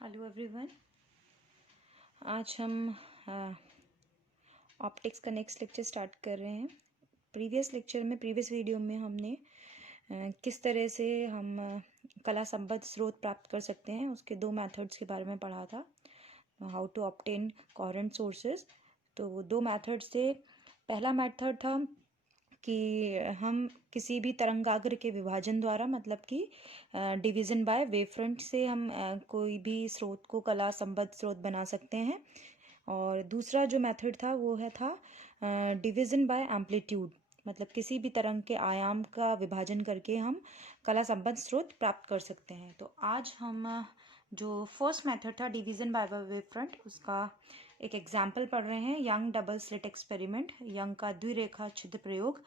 Hello everyone. आज हम optics का नेक्स्ट लेक्चर स्टार्ट कर रहे हैं। प्रीवियस वीडियो में हमने किस तरह से हम कला संबद्ध स्रोत प्राप्त कर सकते हैं उसके दो मेथड्स के बारे में पढ़ा था। How to obtain coherent sources. तो वो दो मेथड्स थे। पहला मेथड था कि हम किसी भी तरंगाग्र के विभाजन द्वारा, मतलब कि डिवीज़न बाय वेव फ्रंट से हम कोई भी स्रोत को कला संबद्ध स्रोत बना सकते हैं। और दूसरा जो मेथड था वो था डिवीज़न बाय एम्पलीट्यूड, मतलब किसी भी तरंग के आयाम का विभाजन करके हम कला संबद्ध स्रोत प्राप्त कर सकते हैं। तो आज हम जो फर्स्ट मेथड था डिवीज़न बाय वेव फ्रंट, उसका एक एग्जाम्पल पढ़ रहे हैं। Young double slit experiment, young का द्विरेखा छिद्र प्रयोग।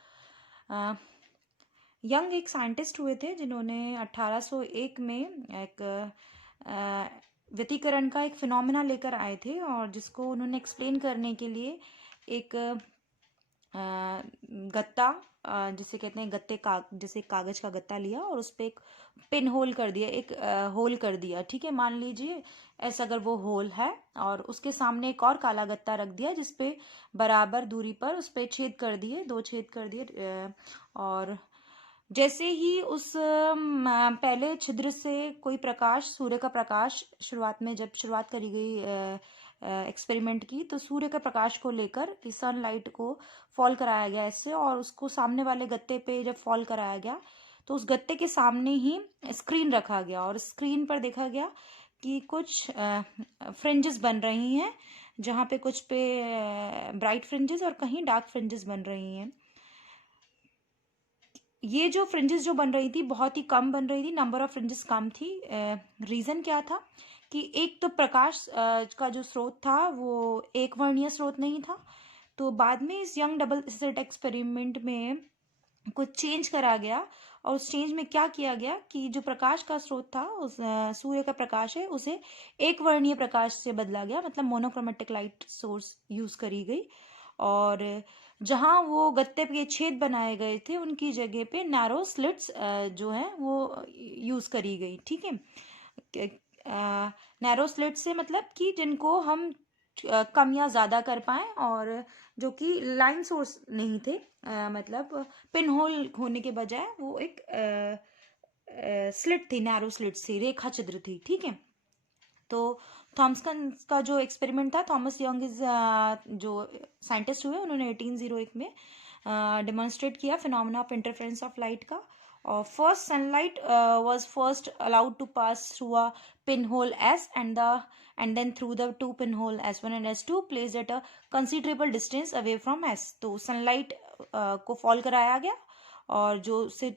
यंग एक साइंटिस्ट हुए थे जिन्होंने 1801 में एक व्यतिकरण का एक फिनोमेना लेकर आए थे, और जिसको उन्होंने एक्सप्लेन करने के लिए एक गत्ता, जिसे कहते हैं गत्ते का, जैसे कागज का गत्ता लिया और उस पर एक पिन होल कर दिया, एक होल कर दिया। ठीक है, मान लीजिए ऐसा अगर वो होल है, और उसके सामने एक और काला गत्ता रख दिया जिसपे बराबर दूरी पर उस पर छेद कर दिए, दो छेद कर दिए। और जैसे ही उस पहले छिद्र से कोई प्रकाश, सूर्य का प्रकाश, शुरुआत में जब शुरुआत करी गई एक्सपेरिमेंट की, तो सूर्य का प्रकाश को लेकर सनलाइट को फॉल कराया गया इससे, और उसको सामने वाले गत्ते पे जब फॉल कराया गया तो उस गत्ते के सामने ही स्क्रीन रखा गया, और स्क्रीन पर देखा गया कि कुछ फ्रिंजेस बन रही हैं, जहाँ पे कुछ पे ब्राइट फ्रिंजेस और कहीं डार्क फ्रिंजेस बन रही हैं। ये जो फ्रिंजेस जो बन रही थी बहुत ही कम बन रही थी, नंबर ऑफ फ्रिंजेस कम थी। रीज़न क्या था कि एक तो प्रकाश का जो स्रोत था वो एक वर्णीय स्रोत नहीं था। तो बाद में इस यंग डबल स्लिट एक्सपेरिमेंट में कुछ चेंज करा गया, और उस चेंज में क्या किया गया कि जो प्रकाश का स्रोत था, उस सूर्य का प्रकाश है, उसे एक वर्णीय प्रकाश से बदला गया, मतलब मोनोक्रोमेटिक लाइट सोर्स यूज करी गई। और जहाँ वो गत्ते के छेद बनाए गए थे उनकी जगह पे नैरो स्लिट्स जो है वो यूज करी गई। ठीक है, नैरो स्लिट से मतलब कि जिनको हम कम या ज़्यादा कर पाए, और जो कि लाइन सोर्स नहीं थे, मतलब पिन होल होने के बजाय वो एक स्लिट थी, नैरो स्लिट थी, रेखा छिद्र थी। ठीक है, तो थॉमसन का जो एक्सपेरिमेंट था, थॉमस यंग इज जो साइंटिस्ट हुए, उन्होंने 1801 में डेमोन्स्ट्रेट किया phenomena of interference of light का। और first sunlight was first allowed to pass through a pinhole S and then through the two pinhole S1 and S2 placed at a considerable distance away from S। तो sunlight को fall कराया गया, और जो से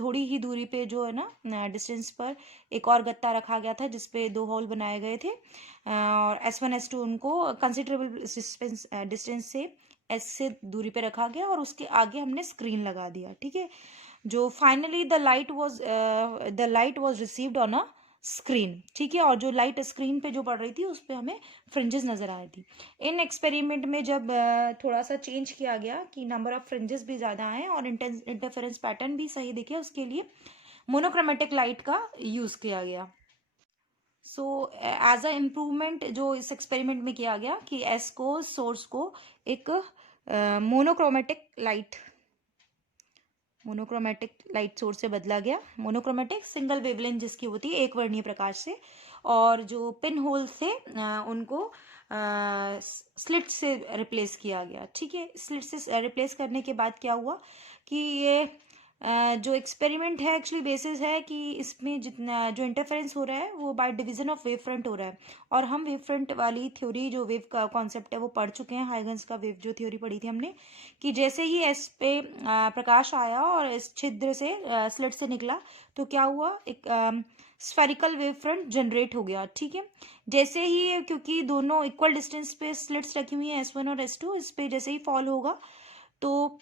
थोड़ी ही दूरी पे जो है ना डिस्टेंस पर एक और गत्ता रखा गया था जिसपे दो होल बनाए गए थे, और S1 S2 उनको कंसिडरेबल डिस्टेंस से एस से दूरी पे रखा गया, और उसके आगे हमने स्क्रीन लगा दिया। ठीक है, जो finally the light was received on a screen. ठीक है, और जो लाइट स्क्रीन पे जो पड़ रही थी उस पर हमें फ्रिंजेस नजर आ रही थी। इन एक्सपेरिमेंट में जब थोड़ा सा चेंज किया गया कि नंबर ऑफ फ्रिंजेस भी ज़्यादा आए और इंटरफेरेंस पैटर्न भी सही दिखे, उसके लिए मोनोक्रोमेटिक लाइट का यूज़ किया गया। सो एज अ इम्प्रूवमेंट जो इस एक्सपेरिमेंट में किया गया कि एस को, सोर्स को एक मोनोक्रोमेटिक लाइट सोर्स से बदला गया। मोनोक्रोमेटिक सिंगल वेवलेंथ जिसकी होती है एक वर्णीय प्रकाश से, और जो पिन होल थे उनको स्लिट से रिप्लेस किया गया। ठीक है, स्लिट से रिप्लेस करने के बाद क्या हुआ कि ये जो एक्सपेरिमेंट है एक्चुअली बेसिस है कि इसमें जितना जो इंटरफेरेंस हो रहा है वो by division of wave front हो रहा है, और हम वेव फ्रंट वाली थ्योरी, जो वेव का कॉन्सेप्ट है, वो पढ़ चुके हैं। हाइगन्स का वेव जो थ्योरी पढ़ी थी हमने, कि जैसे ही एस पे प्रकाश आया और इस छिद्र से स्लिट से निकला, तो क्या हुआ, एक स्फेरिकल वेव फ्रंट जनरेट हो गया। ठीक है, जैसे ही, क्योंकि दोनों इक्वल डिस्टेंस पे स्लिट्स रखी हुई हैं S1 और S2, इस पे जैसे ही फॉल होगा तो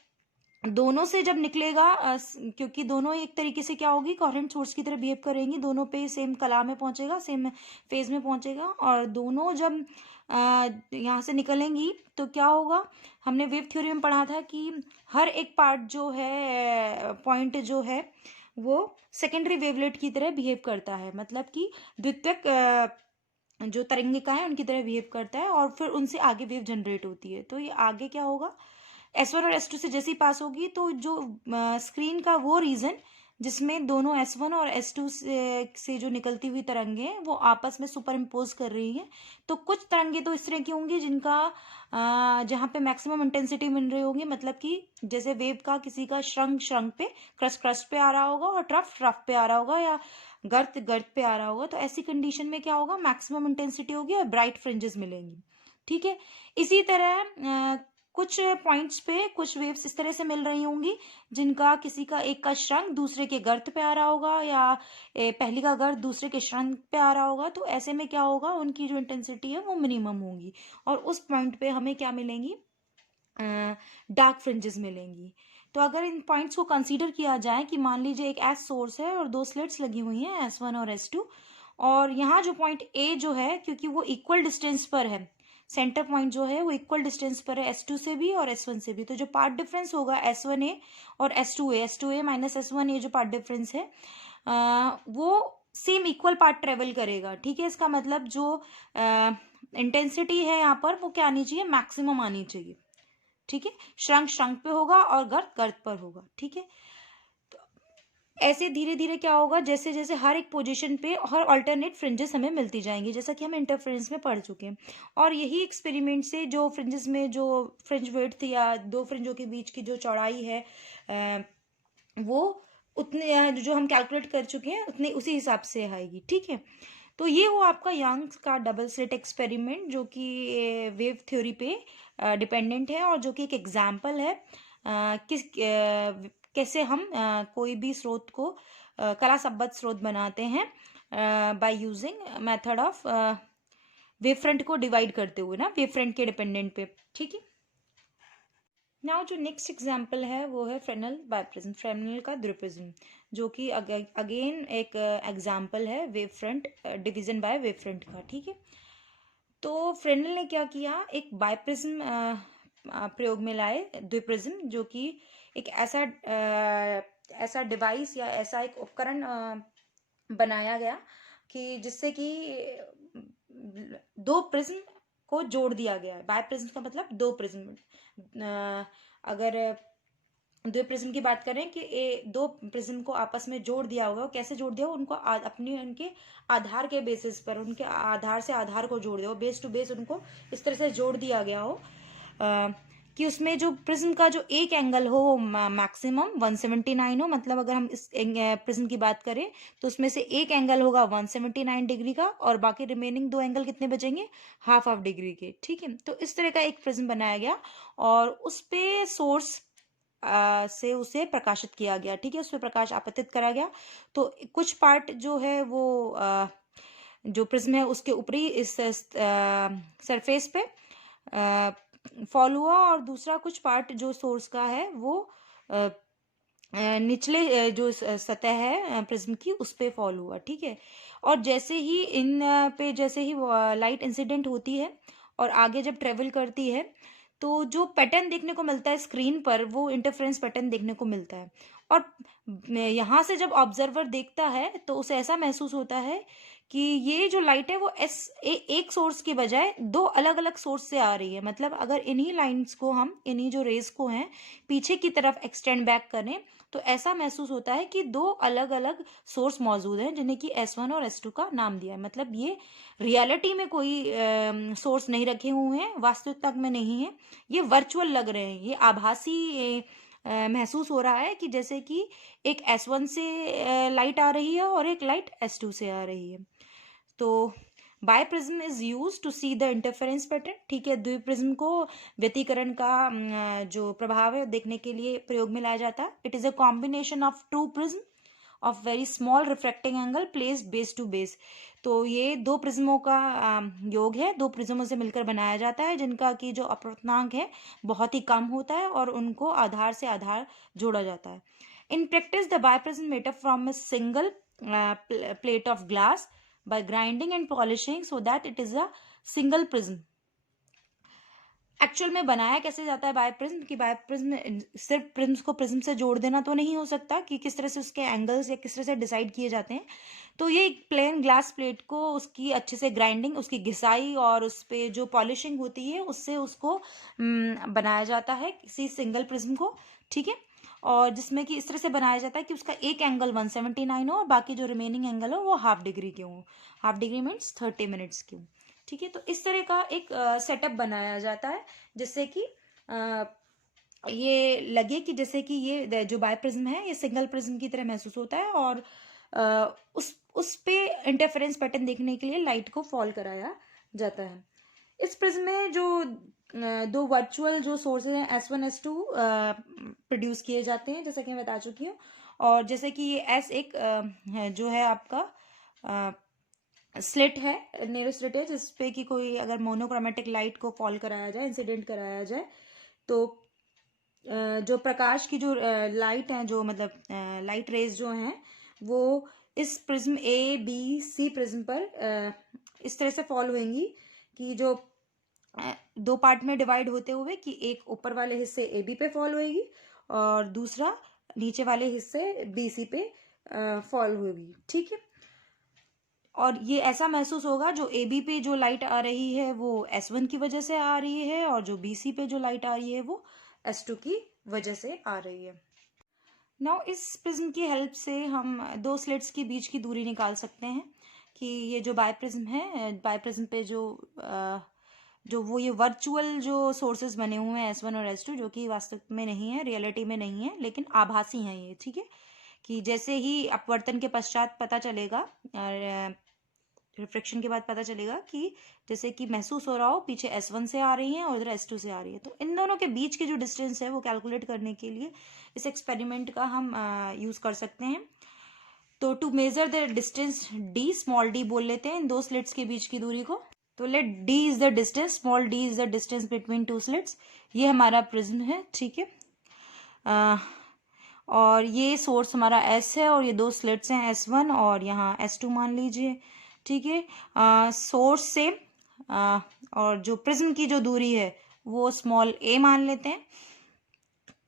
दोनों से जब निकलेगा, क्योंकि दोनों एक तरीके से क्या होगी, कोहेरेंट सोर्स की तरह बिहेव करेंगी, दोनों पे सेम कला में पहुंचेगा, सेम फेज में पहुंचेगा, और दोनों जब यहाँ से निकलेंगी तो क्या होगा, हमने वेव थ्योरी में पढ़ा था कि हर एक पार्ट जो है, पॉइंट जो है वो सेकेंडरी वेवलेट की तरह बिहेव करता है, मतलब कि द्वितीयक जो तरंगिका है उनकी तरह बिहेव करता है और फिर उनसे आगे वेव जनरेट होती है। तो ये आगे क्या होगा, S1 और S2 से जैसी पास होगी तो जो स्क्रीन का वो रीजन जिसमें दोनों S1 और S2 से जो निकलती हुई तरंगे हैं वो आपस में सुपर इम्पोज कर रही हैं। तो कुछ तरंगे तो इस तरह की होंगी जिनका जहाँ पे मैक्सिमम इंटेंसिटी मिल रही होगी, मतलब कि जैसे वेव का किसी का श्रंख श्रंख पे, क्रस्ट क्रस्ट पे आ रहा होगा और ट्रफ ट्रफ पे आ रहा होगा या गर्त गर्त पे आ रहा होगा। तो ऐसी कंडीशन में क्या होगा, मैक्सिमम इंटेंसिटी होगी और ब्राइट फ्रिंजेस मिलेंगी। ठीक है, इसी तरह कुछ पॉइंट्स पे कुछ वेव्स इस तरह से मिल रही होंगी जिनका किसी का एक का श्रंख दूसरे के गर्त पे आ रहा होगा या पहली का गर्त दूसरे के श्रंख पे आ रहा होगा। तो ऐसे में क्या होगा, उनकी जो इंटेंसिटी है वो मिनिमम होगी और उस पॉइंट पे हमें क्या मिलेंगी, डार्क फ्रिंजेस मिलेंगी। तो अगर इन पॉइंट्स को कंसीडर किया जाए कि मान लीजिए एक एस सोर्स है और दो स्लिट्स लगी हुई हैं S1 और S2, और यहाँ जो पॉइंट ए जो है क्योंकि वो इक्वल डिस्टेंस पर है, सेंटर पॉइंट जो है वो इक्वल डिस्टेंस पर है S2 से भी और S1 से भी, तो जो पार्ट डिफरेंस होगा S1A और S2A माइनस S1A जो पार्ट डिफरेंस है वो सेम इक्वल पार्ट ट्रेवल करेगा। ठीक है, इसका मतलब जो इंटेंसिटी है यहाँ पर वो क्या आनी चाहिए, मैक्सिमम आनी चाहिए। ठीक है, श्रंख श्रंख पे होगा और गर्त गर्त पर होगा। ठीक है, ऐसे धीरे धीरे क्या होगा, जैसे जैसे हर एक पोजीशन पे हर अल्टरनेट फ्रिंजेस हमें मिलती जाएंगी, जैसा कि हम इंटरफ्रेंस में पढ़ चुके हैं। और यही एक्सपेरिमेंट से जो फ्रिंजेस में जो फ्रिंज विड्थ या दो फ्रिंजों के बीच की जो चौड़ाई है वो उतने जो हम कैलकुलेट कर चुके हैं उतने उसी हिसाब से आएगी। ठीक है, तो ये हुआ आपका यंग्स का डबल स्लिट एक्सपेरिमेंट जो कि वेव थ्योरी पे डिपेंडेंट है और जो कि एक एग्जाम्पल है कैसे हम कोई भी स्रोत को कला संबद्ध स्रोत बनाते हैं by using method of wave front को डिवाइड करते हुए ना, वेव फ्रंट के डिपेंडेंट पे। ठीक है, नाउ जो नेक्स्ट एग्जाम्पल है वो है फ्रेनेल बाइप्रिज्म, फ्रेनेल का द्विप्रिज्म, जो कि अगेन एक एग्जाम्पल है wave front division by wave front का। ठीक है, तो फ्रेनेल ने क्या किया, एक बाइप्रिज्म प्रयोग में लाए, द्विप्रिज्म, जो कि एक ऐसा डिवाइस या ऐसा एक उपकरण बनाया गया कि जिससे कि दो प्रिज्म को जोड़ दिया गया है। बाइप्रिज्म का मतलब दो प्रिज्म। अगर द्विप्रिज्म की बात करें कि दो प्रिज्म को आपस में जोड़ दिया होगा, कैसे जोड़ दिया हो, उनको उनके आधार के बेसिस पर, उनके आधार से आधार को जोड़ दिया हो, बेस टू बेस उनको इस तरह से जोड़ दिया गया हो कि उसमें जो प्रिज्म का जो एक एंगल हो मैक्सिमम 179 हो। मतलब अगर हम इस प्रिज्म की बात करें तो उसमें से एक एंगल होगा 179 डिग्री का और बाकी रिमेनिंग दो एंगल कितने बचेंगे, हाफ हाफ डिग्री के। ठीक है, तो इस तरह का एक प्रिज्म बनाया गया और उस पे सोर्स से उसे प्रकाशित किया गया। ठीक है, उस पर प्रकाश आपतित करा गया। तो कुछ पार्ट जो है वो जो प्रिज्म है उसके ऊपरी इस सरफेस पे फॉल हुआ और दूसरा कुछ पार्ट जो सोर्स का है वो निचले जो सतह है प्रिज्म की उस पे फॉल हुआ। ठीक है, और जैसे ही इन पे जैसे ही लाइट इंसिडेंट होती है और आगे जब ट्रेवल करती है तो जो पैटर्न देखने को मिलता है स्क्रीन पर वो इंटरफ्रेंस पैटर्न देखने को मिलता है। और यहाँ से जब ऑब्जर्वर देखता है तो उसे ऐसा महसूस होता है कि ये जो लाइट है वो एक सोर्स के बजाय दो अलग अलग सोर्स से आ रही है। मतलब अगर इन्हीं लाइंस को हम, इन्हीं जो रेज को हैं पीछे की तरफ एक्सटेंड बैक करें तो ऐसा महसूस होता है कि दो अलग अलग सोर्स मौजूद हैं जिन्हें कि S1 और S2 का नाम दिया है। मतलब ये रियलिटी में कोई सोर्स नहीं रखे हुए हैं, वास्तविकता में नहीं है, ये वर्चुअल लग रहे हैं, ये आभासी महसूस हो रहा है कि जैसे कि एक S1 से लाइट आ रही है और एक लाइट S2 से आ रही है। तो biprism is use to see the interference pattern. ठीक है, द्विप्रिज्म को व्यतिकरण का जो प्रभाव है देखने के लिए प्रयोग में लाया जाता है। It is a combination of two prism of very small refracting angle placed base to base. तो ये दो प्रिज्मों का योग है, दो प्रिज्मों से मिलकर बनाया जाता है जिनका की जो अपवर्तनांक है बहुत ही कम होता है और उनको आधार से आधार जोड़ा जाता है। In practice the biprism made up from a single plate of glass by grinding and polishing so that it is a single prism. Actual में बनाया कैसे जाता है बाय प्रिज्म, कि बाय प्रिज्म सिर्फ प्रिज्म को प्रिज्म से जोड़ देना तो नहीं हो सकता, कि किस तरह से उसके एंगल्स या किस तरह से डिसाइड किए जाते हैं। तो ये एक प्लेन ग्लास प्लेट को उसकी अच्छे से ग्राइंडिंग, उसकी घिसाई और उस पे जो पॉलिशिंग होती है उससे उसको बनाया जाता है किसी सिंगल प्रिज्म को, ठीक है। और जिसमें कि इस तरह से बनाया जाता है कि उसका एक एंगल 179 हो और बाकी जो रिमेनिंग एंगल हो वो हाफ डिग्री के हो। हाफ डिग्री मीन्स 30 मिनट्स के हो, ठीक है। तो इस तरह का एक सेटअप बनाया जाता है जिससे कि ये लगे कि जैसे कि ये जो बाय प्रिज्म है ये सिंगल प्रिज्म की तरह महसूस होता है, और उस पे इंटरफेरेंस पैटर्न देखने के लिए लाइट को फॉल कराया जाता है। इस प्रिज्म में जो दो वर्चुअल जो सोर्सेज हैं S1 S2 प्रोड्यूस किए जाते हैं, जैसा कि मैं बता चुकी हूँ। और जैसे कि ये S एक जो है आपका स्लिट है, नेरो स्लिट है, जिसपे कि कोई अगर मोनोक्रोमेटिक लाइट को फॉल कराया जाए, इंसिडेंट कराया जाए, तो जो प्रकाश की जो लाइट है, जो मतलब लाइट रेज जो हैं, वो इस प्रिज्म ABC प्रिज्म पर इस तरह से फॉल होंगी कि जो दो पार्ट में डिवाइड होते हुए कि एक ऊपर वाले हिस्से AB पे फॉल होएगी और दूसरा नीचे वाले हिस्से BC पे फॉल होगी, ठीक है। और ये ऐसा महसूस होगा जो AB पे जो लाइट आ रही है वो S1 की वजह से आ रही है, और जो BC पे जो लाइट आ रही है वो S2 की वजह से आ रही है। नाउ इस प्रिज्म की हेल्प से हम दो स्लिट्स के बीच की दूरी निकाल सकते हैं कि ये जो बाय प्रिज्म है, बाय प्रिज्म पे जो वो ये वर्चुअल जो सोर्सेज बने हुए हैं S1 और S2, जो कि वास्तव में नहीं है, रियलिटी में नहीं है, लेकिन आभासी हैं ये, ठीक है। कि जैसे ही अपवर्तन के पश्चात पता चलेगा, रिफ्लेक्शन के बाद पता चलेगा कि जैसे कि महसूस हो रहा हो पीछे S1 से आ रही है और इधर S2 से आ रही है, तो इन दोनों के बीच की जो डिस्टेंस है वो कैलकुलेट करने के लिए इस एक्सपेरिमेंट का हम यूज कर सकते हैं। तो to measure the distance D, small d बोल लेते हैं इन दो स्लिट्स के बीच की दूरी को। तो let D is the distance, small d is the distance between two slits. ये हमारा प्रिज्म है, ठीक है। और ये सोर्स हमारा S है और ये दो स्लिट्स हैं S1 और यहाँ S2 मान लीजिए, ठीक है। सोर्स से और जो प्रिज्म की जो दूरी है वो स्मॉल a मान लेते हैं,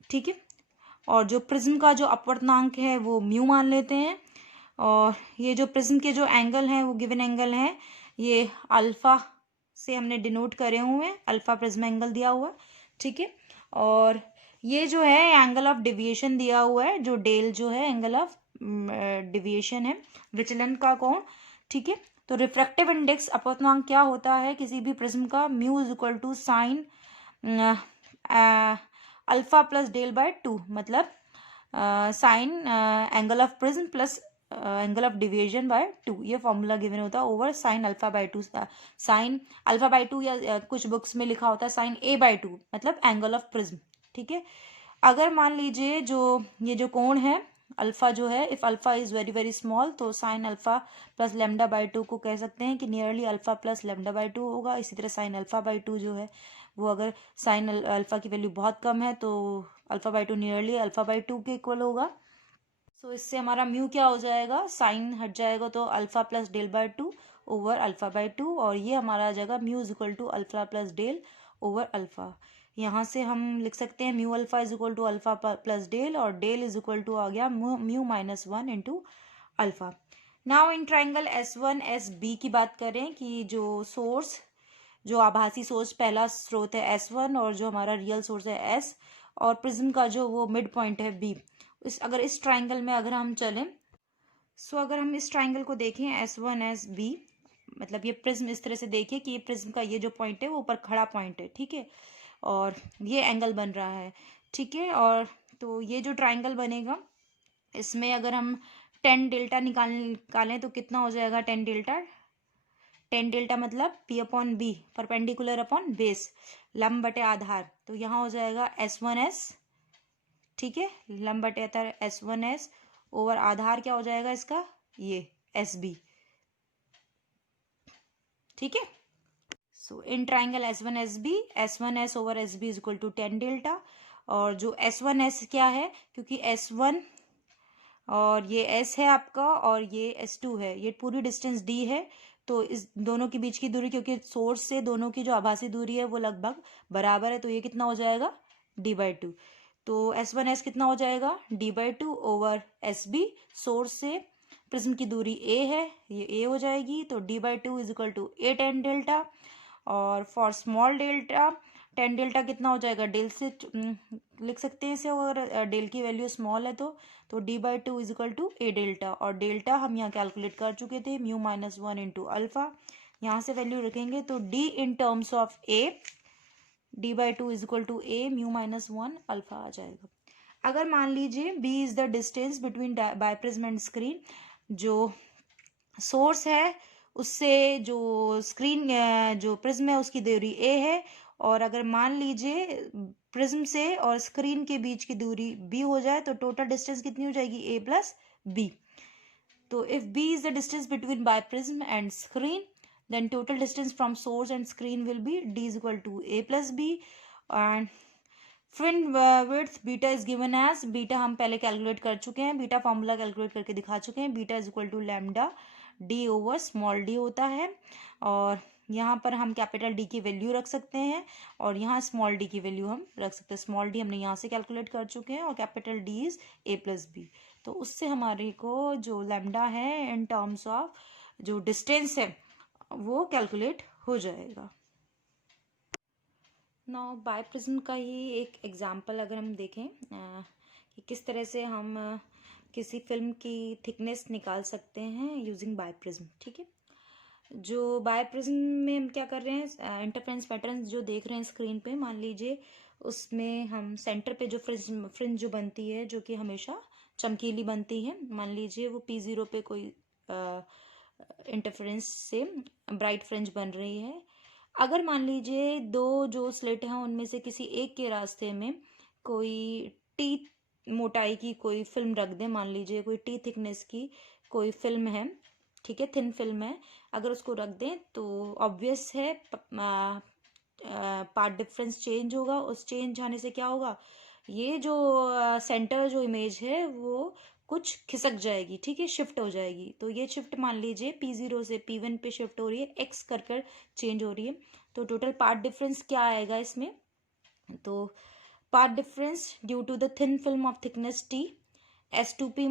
ठीक है। और जो प्रिज्म का जो अपवर्तनांक है वो म्यू मान लेते हैं, और ये जो प्रिज्म के जो एंगल हैं वो गिवन एंगल हैं, ये अल्फा से हमने डिनोट करे हुए हैं, अल्फा प्रिज्म एंगल दिया हुआ है, ठीक है। और ये जो है एंगल ऑफ डिविएशन दिया हुआ है, जो डेल जो है एंगल ऑफ डिविएशन है, विचलन का कोण, ठीक है। तो रिफ्रैक्टिव इंडेक्स अपवर्तनांक क्या होता है किसी भी प्रिज्म का, mu is equal to sine alpha plus del by 2, मतलब sine angle of prism plus angle of deviation by 2, ये फॉर्मूला गिवन होता है over sine alpha by 2, sine alpha by 2 या कुछ बुक्स में लिखा होता है साइन A बाय 2, मतलब एंगल ऑफ प्रिज्म, ठीक है। अगर मान लीजिए जो ये जो कोण है अल्फा जो है, if alpha is very very small, तो sine alpha plus lambda by 2 को कह सकते हैं कि nearly alpha plus lambda by 2 होगा। इसी तरह साइन अल्फा बाय 2 जो है वो अगर साइन अल्फा की वैल्यू बहुत कम है तो alpha by 2 nearly alpha by 2 के इक्वल होगा। सो इससे हमारा म्यू क्या हो जाएगा, साइन हट जाएगा तो alpha plus del by 2 over alpha by 2, और ये हमारा आ जाएगा mu is equal to alpha plus del over alpha. यहाँ से हम लिख सकते हैं mu alpha is equal to alpha plus del, और डेल इज इक्वल टू आ गया mu minus 1 into alpha. Now in triangle S1 SB की बात करें कि जो सोर्स, जो आभासी सोर्स पहला स्रोत है S1 और जो हमारा रियल सोर्स है S, और प्रिज्म का जो वो मिड पॉइंट है B, अगर इस ट्राइंगल में अगर हम चलें, अगर हम इस ट्राइंगल को देखें S1 SB, मतलब ये प्रिज्म इस तरह से देखिए कि ये प्रिज्म का ये जो पॉइंट है वो ऊपर खड़ा पॉइंट है, ठीक है, और ये एंगल बन रहा है, ठीक है। और तो ये जो ट्राइंगल बनेगा इसमें अगर हम 10 डेल्टा निकालें तो कितना हो जाएगा 10 डेल्टा, 10 डेल्टा मतलब P upon B, perpendicular upon base, लंब बटे आधार, तो यहाँ हो जाएगा S1S, ठीक है, लंब बटे आधार S1S ओवर आधार क्या हो जाएगा इसका, ये SB, ठीक है। So in triangle S1S over SB is equal to 10 delta, और जो S1S क्या है, क्योंकि S1 और ये S है आपका और ये S2 है, ये पूरी डिस्टेंस D है, तो इस दोनों के बीच की दूरी, क्योंकि सोर्स से दोनों की जो आभासी दूरी है वो लगभग बराबर है, तो ये कितना हो जाएगा, d/2। तो S1s कितना हो जाएगा, d/2 ओवर SB। सोर्स से प्रिज्म की दूरी a है, ये a हो जाएगी, तो d/2 is equal to a tan delta. और for small delta, tan delta कितना हो जाएगा, डेल से लिख सकते हैं इसे, और डेल की वैल्यू स्मॉल है तो d/2 is equal to a delta. और डेल्टा हम यहाँ कैलकुलेट कर चुके थे, μ-1 इंटू अल्फा। यहाँ से वैल्यू रखेंगे तो d in terms of a, d/2 is equal to a μ-1 alpha आ जाएगा। अगर मान लीजिए b is the distance between biprism and screen, जो सोर्स है उससे जो स्क्रीन जो प्रिज्म है उसकी दूरी a है, और अगर मान लीजिए प्रिज्म से और स्क्रीन के बीच की दूरी b हो जाए तो टोटल डिस्टेंस कितनी हो जाएगी, a प्लस b। तो if b is the distance between biprism and screen, then total distance from source and screen will be d is equal to a plus b। and fringe width beta is given as, beta हम पहले calculate कर चुके हैं, beta formula calculate करके दिखा चुके हैं, beta is equal to lambda d over small d होता है। और यहाँ पर हम कैपिटल D की वैल्यू रख सकते हैं, और यहाँ स्मॉल d की वैल्यू हम रख सकते हैं। स्मॉल d हमने यहाँ से कैलकुलेट कर चुके हैं, और capital D is a plus b। तो उससे हमारे को जो लैम्डा है इन टर्म्स ऑफ जो डिस्टेंस है वो कैलकुलेट हो जाएगा। नाउ बाइप्रिज्म का ही एक एग्जांपल अगर हम देखें कि किस तरह से हम किसी फिल्म की थिकनेस निकाल सकते हैं यूजिंग बाइप्रिज्म। ठीक है, जो बाइप्रिज्म में हम क्या कर रहे हैं, इंटरफेरेंस पैटर्न जो देख रहे हैं स्क्रीन पे, मान लीजिए उसमें हम सेंटर पे जो फ्रिंज जो बनती है, जो कि हमेशा चमकीली बनती है, मान लीजिए वो P0 पे कोई इंटरफेरेंस से ब्राइट फ्रिंज बन रही है। अगर मान लीजिए दो जो स्लिट हैं उनमें से किसी एक के रास्ते में कोई टी मोटाई की कोई फिल्म रख दें, मान लीजिए कोई टी थिकनेस की कोई फिल्म है, ठीक है, थिन फिल्म है, अगर उसको रख दें तो ऑब्वियस है पार्ट डिफरेंस चेंज होगा। उस चेंज आने से क्या होगा, ये जो सेंटर जो इमेज है वो कुछ खिसक जाएगी, ठीक है, शिफ्ट हो जाएगी। तो ये शिफ्ट मान लीजिए P0 से P1 पे शिफ्ट हो रही है, x कर कर चेंज हो रही है। तो टोटल पार्ट डिफरेंस क्या आएगा इसमें, तो part difference due to the thin film of thickness T, S2P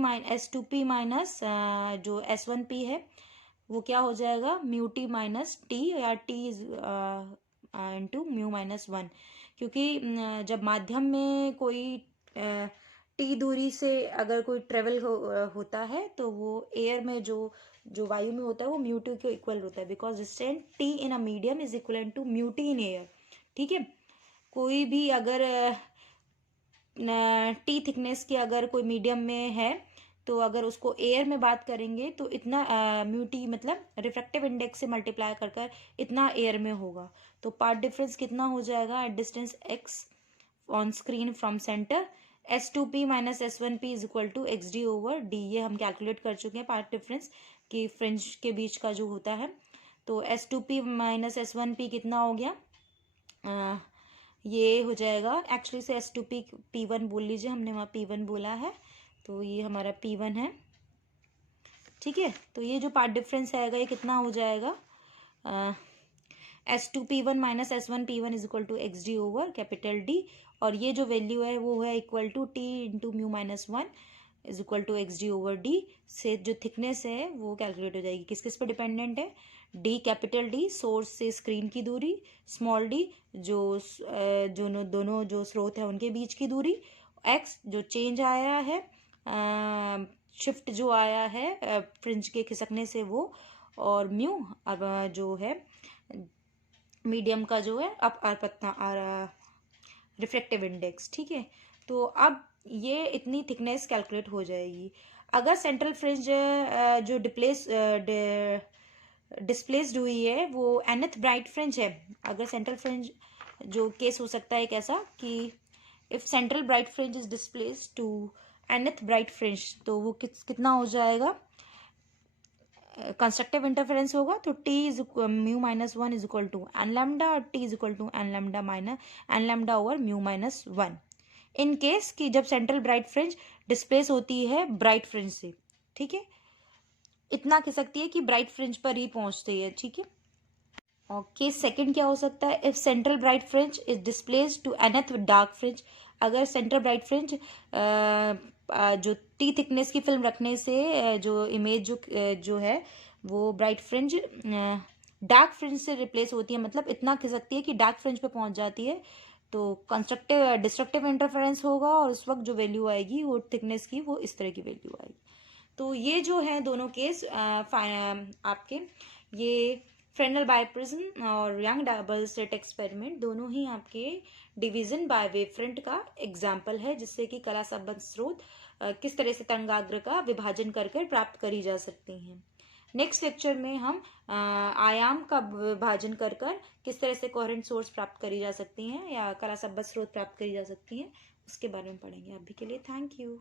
minus जो S1P है वो क्या हो जाएगा, μT माइनस T, या T इंटू μ-1। क्योंकि जब माध्यम में कोई टी दूरी से अगर कोई ट्रेवल होता है तो वो एयर में जो वायु में होता है वो μT के इक्वल होता है, because distance T in a medium is equal to μT in air. ठीक है, कोई भी अगर टी थिकनेस की अगर कोई मीडियम में है तो अगर उसको एयर में बात करेंगे तो इतना म्यूटी मतलब रिफ्रैक्टिव इंडेक्स से मल्टीप्लाई कर कर इतना एयर में होगा। तो पार्ट डिफरेंस कितना हो जाएगा at distance x on screen from centre, S2P minus S1P is equal to XD over D। ये हम कैलकुलेट कर चुके हैं पार्ट डिफरेंस कि फ्रिंज के बीच का जो होता है। तो S2P माइनस S1P कितना हो गया, ये हो जाएगा एक्चुअली से S2P P1 बोल लीजिए, हमने वहाँ P1 बोला है, तो ये हमारा P1 है। ठीक है, तो ये जो पार्ट डिफरेंस आएगा ये कितना हो जाएगा, S2P1 minus S1P1 is equal to XD over capital D, और ये जो वैल्यू है वो है equal to T into μ-1 is equal to XD over D से जो थिकनेस है वो कैलकुलेट हो जाएगी। किस किस पे डिपेंडेंट है, D कैपिटल D सोर्स से स्क्रीन की दूरी, स्मॉल d जो दोनों जो स्रोत है उनके बीच की दूरी, x जो चेंज आया है शिफ्ट जो आया है फ्रिंज के खिसकने से वो, और म्यू अब जो है मीडियम का जो है अब रिफ्रैक्टिव इंडेक्स। ठीक है, तो अब ये इतनी थिकनेस कैलकुलेट हो जाएगी। अगर सेंट्रल फ्रिंज जो डिस्प्लेस्ड हुई है वो nth ब्राइट फ्रिंज है, अगर सेंट्रल फ्रिंज जो केस हो सकता है एक ऐसा कि if central bright fringe is displaced to nth bright fringe, तो वो कितना हो जाएगा, कंस्ट्रक्टिव इंटरफेरेंस होगा। तो T is μ-1 is equal to n lambda, और T is equal to n lambda minus n lambda over μ-1 in case कि जब सेंट्रल ब्राइट फ्रिंज डिस्प्लेस होती है ब्राइट फ्रिंज से। ठीक है, इतना खिसकती है कि ब्राइट फ्रिंज पर ही पहुंचती है, ठीक है। और केस सेकंड क्या हो सकता है, if central bright fringe is displaced to nth with dark fringe. अगर सेंट्रल ब्राइट फ्रिंज जो टी थिकनेस की फिल्म रखने से जो इमेज जो है वो ब्राइट फ्रिंज डार्क फ्रिंज से रिप्लेस होती है, मतलब इतना खिसकती है कि डार्क फ्रिंज पे पहुंच जाती है, तो कंस्ट्रक्टिव डिस्ट्रक्टिव इंटरफेरेंस होगा और उस वक्त जो वैल्यू आएगी वो थिकनेस की वो इस तरह की वैल्यू आएगी। तो ये जो है दोनों केस आपके ये फ्रेनेल बाइप्रिज्म और यंग डबल स्लिट एक्सपेरिमेंट दोनों ही आपके डिवीजन बाय वेवफ्रंट का एग्जाम्पल है, जिससे कि कला संबद्ध स्रोत किस तरह से तंगाग्र का विभाजन करके प्राप्त करी जा सकती हैं। नेक्स्ट लेक्चर में हम आयाम का विभाजन कर किस तरह से कोहेरेंट सोर्स प्राप्त करी जा सकती हैं या कला संबद्ध स्रोत प्राप्त करी जा सकती हैं उसके बारे में पढ़ेंगे। अभी के लिए थैंक यू।